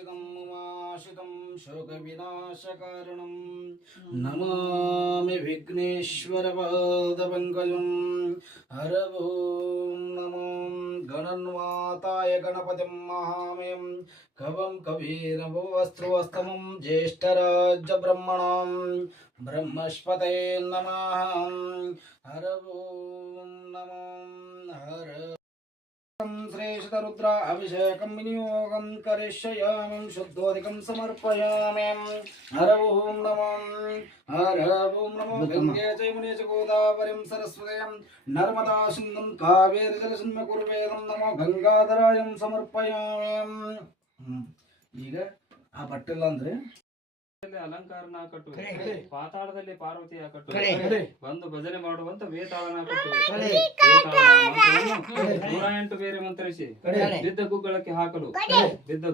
उमाशितं शोकविनाशकारणं नमामि विघ्नेश्वरपादपङ्कजं हर ओं नमो गणन्वाताय गणपतिं महामयं कवं कवीरवस्त्रवस्तमं ज्येष्ठराजब्रह्मणां ब्रह्मस्पते नमः हर ओं नमो हर श्रेष्ठरुद्र अभिषेकं विनियोगं करिष्यामि शुद्धोदकं समर्पयामि हर ओं नमो गंगे च यमुने च गोदावरीं सरस्वतीं नर्मदा सिन्धुं कावेरी जलसन्म कुर्वेदं नमो गंगाधरायं समर्पयामि ಈಗ ಆ ಬಟ್ಟೆಲ್ಲ ಅಂದ್ರೆ ಅಲಂಕಾರನ ಕಟ್ಟು, ಪಾತಾಳದಲ್ಲಿ ಪಾರ್ವತಿಯ ಕಟ್ಟು, ಬಂದು ಭಜನೆ ಮಾಡುವಂತ ವೇತಾಳನ ಕಟ್ಟು, 108 ಬೇರೆ ಮಂತ್ರಿಸಿ ಬಿದ್ದ ಗುಗ್ಗಳಕ್ಕೆ ಹಾಕಲು ಬಿದ್ದ